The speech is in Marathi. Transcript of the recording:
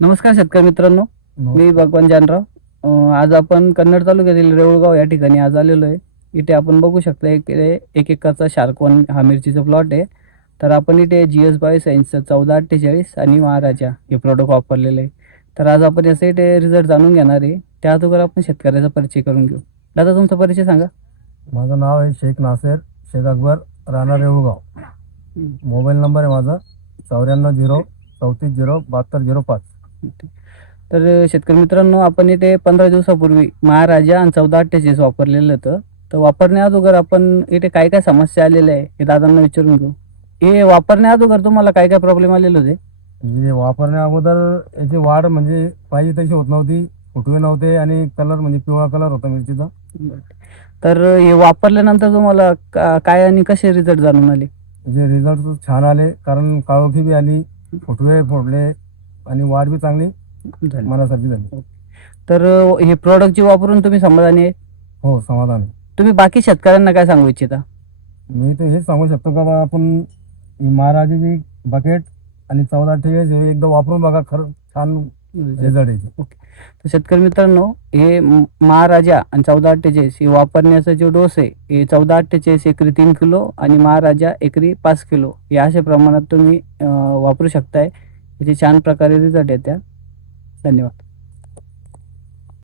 नमस्कार शेतकरी मित्रांनो, मी नमस्कार. भगवान जानराव. आज आपण कन्नड तालुक्यातील रेऊळगाव या ठिकाणी आज आलेलो आहे. इथे आपण बघू शकता एक एकरचा शार्कवन हा मिरचीचा प्लॉट आहे. तर आपण इथे GS बायोसायन्सचं 1448 आणि महाराजा हे प्रोडक्ट वापरलेले आहे. तर आज आपण याचे इथे रिझल्ट जाणून घेणार आहे. त्या अगोदर आपण शेतकऱ्याचा परिचय करून घेऊ. दादा, तुमचा परिचय सांगा. माझं नाव आहे शेख नासेर शेख अकबर, राहणार रेऊळगाव. मोबाईल नंबर आहे माझा 94 0 34 0 72 05. तर शेतकरी मित्रांनो, आपण इथे 15 दिवसापूर्वी महाराजा आणि 1448 वापरलेलं होतं. तर वापरण्या अगोदर आपण इथे काय काय समस्या आलेल्या आहे हे दादांना विचारून घेऊ. हे वापरण्या अगोदर तुम्हाला काय काय प्रॉब्लेम आलेले होते? म्हणजे वापरण्या अगोदर याची वाढ म्हणजे पाहिजे तशी होत नव्हती, फुटवे नव्हते आणि कलर म्हणजे पिवळा कलर होता मिरचीचा. तर हे वापरल्यानंतर तुम्हाला काय आणि कसे रिझल्ट जाणून आले? म्हणजे रिझल्ट छान आले, कारण काळोखी बी आली, फुटवे फोडले आणि वाढ बी चांगली झाले. मनासारखी झाली. तर हे प्रॉडक्ट जे वापरून तुम्ही समाधानी आहे? हो, समाधान आहे. तुम्ही बाकी शेतकऱ्यांना काय सांगू इच्छिता? मी तर हेच सांगू शकतो का बा, आपण महाराजाची बकेट आणि 1448 हे एकदा वापरून बघा, खरं छान रिझल्ट येते. ओके. तर शेतकरी मित्रांनो, हे महाराजा आणि 1448 हे वापरण्याचा जो डोस आहे, हे 1448 एकरी 3 किलो आणि महाराजा एकरी 5 किलो या अशा प्रमाणात तुम्ही वापरू शकताय. याचे छान प्रकारे रिझल्ट येत्या. धन्यवाद.